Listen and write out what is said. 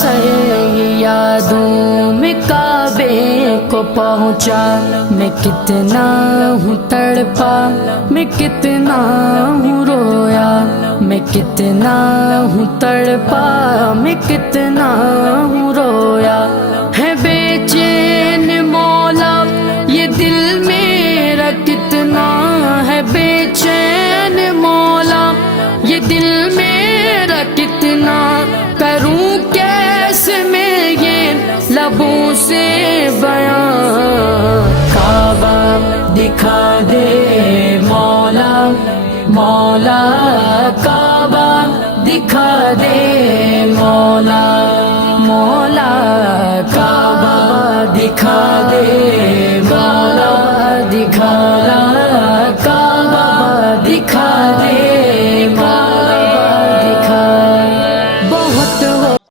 سر یادوں میں کعبے کو پہنچا، میں کتنا ہوں تڑپا، میں کتنا ہوں رویا، میں کتنا ہوں تڑپا، میں کتنا ہوں رویا، ہے بے چین مولا یہ دل میرا کتنا ہے بے چین مولا یہ دل میرا کتنا، کروں کیسے میں یہ لبوں سے بیان، کعبہ دکھا دے مولا مولا، کعبہ دکھا دے مولا۔